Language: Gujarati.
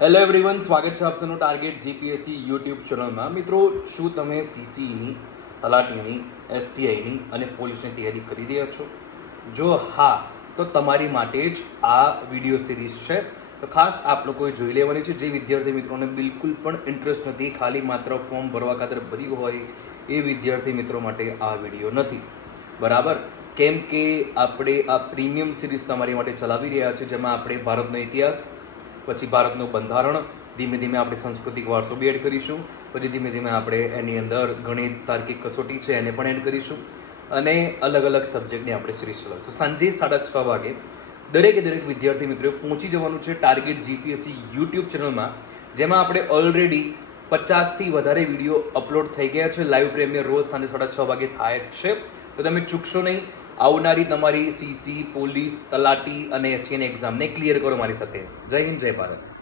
હેલો એવરીવન, સ્વાગત છે આપ સૌનું ટાર્ગેટ જીપીએસસી યુટ્યુબ ચેનલમાં. મિત્રો, શું તમે સીસીઈની, તલાટીની, એસટીઆઈની અને પોલીસની તૈયારી કરી રહ્યા છો? જો હા, તો તમારી માટે જ આ વિડીયો સિરીઝ છે. તો ખાસ આપ લોકોએ જોઈ લેવાની છે. જે વિદ્યાર્થી મિત્રોને બિલકુલ પણ ઇન્ટરેસ્ટ નથી, ખાલી માત્ર ફોર્મ ભરવા ખાતર ભર્યું હોય એ વિદ્યાર્થી મિત્રો માટે આ વિડીયો નથી, બરાબર? કેમ કે આપણે આ પ્રીમિયમ સિરીઝ તમારી માટે ચલાવી રહ્યા છે, જેમાં આપણે ભારતનો ઇતિહાસ, પછી ભારતનું બંધારણ, ધીમે ધીમે આપણે સાંસ્કૃતિક વારસો બી એડ કરીશું, પછી ધીમે ધીમે આપણે એની અંદર ગણિત, તાર્કિક કસોટી છે એને પણ એડ કરીશું, અને અલગ અલગ સબ્જેક્ટની આપણે સિરીઝ ચલાવીશું. સાંજે 6:30 વાગે દરેક વિદ્યાર્થી મિત્રોએ પહોંચી જવાનું છે ટાર્ગેટ જીપીએસસી યુટ્યુબ ચેનલમાં, જેમાં આપણે ઓલરેડી 50થી વધારે વિડીયો અપલોડ થઈ ગયા છે. લાઈવ પ્રીમિયર રોજ સાંજે 6:30 વાગે થાય જ છે, તો તમે ચૂકશો નહીં. આવનારી તમારી સીસી, પોલીસ, તલાટી અને એસટીની એક્ઝામને ક્લિયર કરો મારી સાથે. જય હિન્દ, જય ભારત.